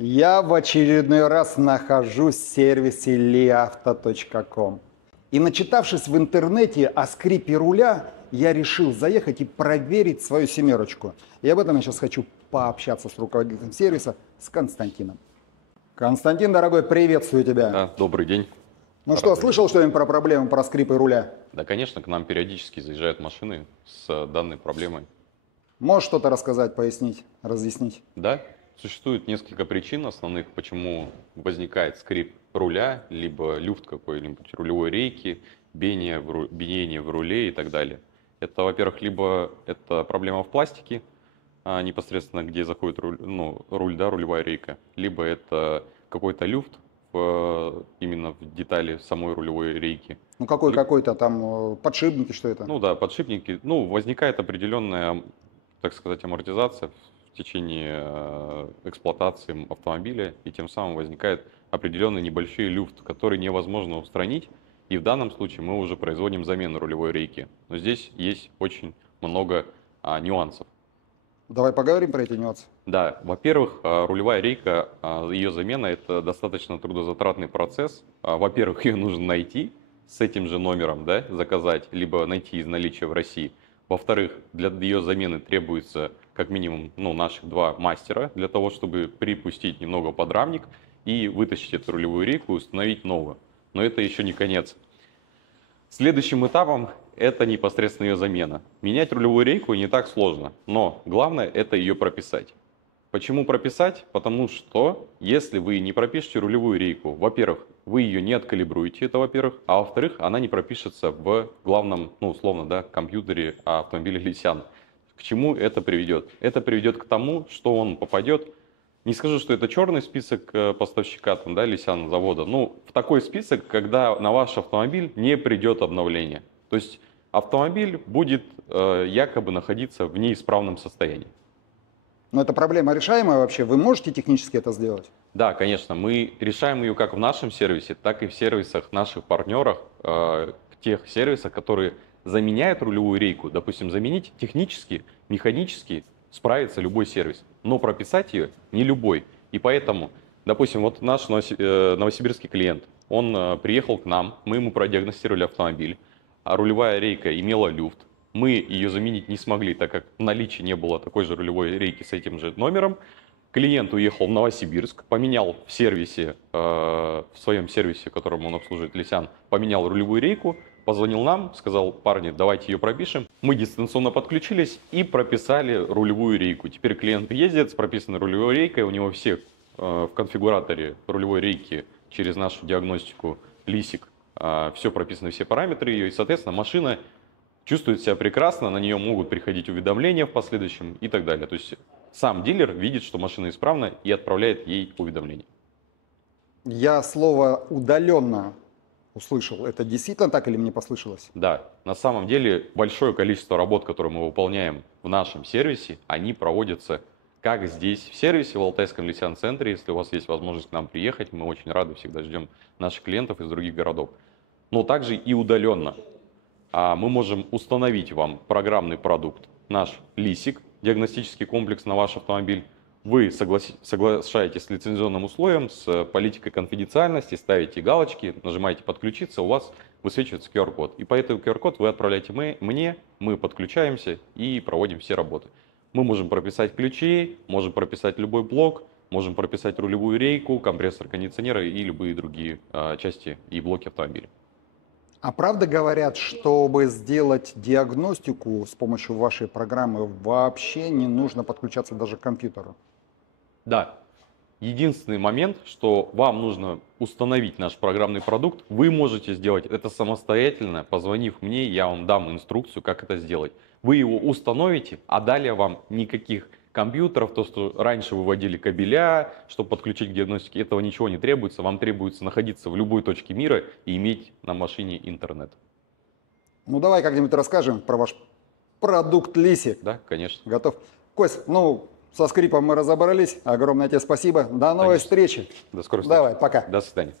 Я в очередной раз нахожусь в сервисе liauto.com. И начитавшись в интернете о скрипе руля, я решил заехать и проверить свою семерочку. И об этом я сейчас хочу пообщаться с руководителем сервиса, с Константином. Константин, дорогой, приветствую тебя. Да, добрый день. Ну что, слышал что-нибудь про проблемы, про скрипы руля? Да, конечно, к нам периодически заезжают машины с данной проблемой. Можешь что-то рассказать, пояснить, разъяснить? Да, существует несколько причин основных, почему возникает скрип руля, либо люфт какой-нибудь рулевой рейки, биение в руле и так далее. Это, во-первых, либо это проблема в пластике, непосредственно где заходит руль, да, рулевая рейка, либо это какой-то люфт именно в детали самой рулевой рейки. Ну какой-то там подшипники, что это? Ну да, подшипники. Ну, возникает определенная, так сказать, амортизация в течение эксплуатации автомобиля, и тем самым возникает определенный небольшой люфт, который невозможно устранить. И в данном случае мы уже производим замену рулевой рейки. Но здесь есть очень много нюансов. Давай поговорим про эти нюансы. Да, во-первых, рулевая рейка, ее замена – это достаточно трудозатратный процесс. Во-первых, ее нужно найти с этим же номером, да, заказать, либо найти из наличия в России. Во-вторых, для ее замены требуется как минимум наших два мастера для того, чтобы припустить немного подрамник и вытащить эту рулевую рейку и установить новую. Но это еще не конец. Следующим этапом это непосредственно ее замена. Менять рулевую рейку не так сложно, но главное это ее прописать. Почему прописать? Потому что если вы не пропишете рулевую рейку, во-первых, вы ее не откалибруете, это во-первых, а во-вторых, она не пропишется в главном, условно, да, компьютере автомобиля Lysian. К чему это приведет? Это приведет к тому, что он попадет, не скажу, что это черный список поставщика, там, да, Lysian завода, но в такой список, когда на ваш автомобиль не придет обновление. То есть автомобиль будет якобы находиться в неисправном состоянии. Но эта проблема решаемая вообще? Вы можете технически это сделать? Да, конечно, мы решаем ее как в нашем сервисе, так и в сервисах наших партнеров, в тех сервисах, которые заменяют рулевую рейку. Допустим, заменить технически, механически справится любой сервис, но прописать ее не любой. И поэтому, допустим, вот наш новосибирский клиент, он приехал к нам, мы ему продиагностировали автомобиль, а рулевая рейка имела люфт. Мы ее заменить не смогли, так как в наличии не было такой же рулевой рейки с этим же номером. Клиент уехал в Новосибирск, поменял в сервисе, в своем сервисе, которым он обслуживает, Lysian, поменял рулевую рейку, позвонил нам, сказал: парни, давайте ее пропишем. Мы дистанционно подключились и прописали рулевую рейку. Теперь клиент ездит с прописанной рулевой рейкой, у него все в конфигураторе рулевой рейки через нашу диагностику LISIC, все прописаны, все параметры ее, и, соответственно, машина чувствует себя прекрасно, на нее могут приходить уведомления в последующем и так далее. То есть сам дилер видит, что машина исправна, и отправляет ей уведомление. Я слово «удаленно» услышал. Это действительно так или мне послышалось? Да, на самом деле большое количество работ, которые мы выполняем в нашем сервисе, они проводятся как здесь, в сервисе, в Алтайском Lysian центре. Если у вас есть возможность к нам приехать, мы очень рады, всегда ждем наших клиентов из других городов. Но также и удаленно. Мы можем установить вам программный продукт, наш LISIC, диагностический комплекс на ваш автомобиль. Вы соглашаетесь с лицензионным условием, с политикой конфиденциальности, ставите галочки, нажимаете «Подключиться», у вас высвечивается QR-код. И по этому QR-код вы отправляете мне, мы подключаемся и проводим все работы. Мы можем прописать ключи, можем прописать любой блок, можем прописать рулевую рейку, компрессор кондиционера и любые другие части и блоки автомобиля. А правда говорят, чтобы сделать диагностику с помощью вашей программы, вообще не нужно подключаться даже к компьютеру? Да. Единственный момент, что вам нужно установить наш программный продукт, вы можете сделать это самостоятельно, позвонив мне, я вам дам инструкцию, как это сделать. Вы его установите, а далее вам никаких компьютеров, то, что раньше выводили кабеля, чтобы подключить к диагностике, этого ничего не требуется. Вам требуется находиться в любой точке мира и иметь на машине интернет. Ну давай как-нибудь расскажем про ваш продукт LISIC. Да, конечно. Готов? Кость, со скрипом мы разобрались. Огромное тебе спасибо. До новой встречи. До скорой встречи. Давай, пока. До свидания.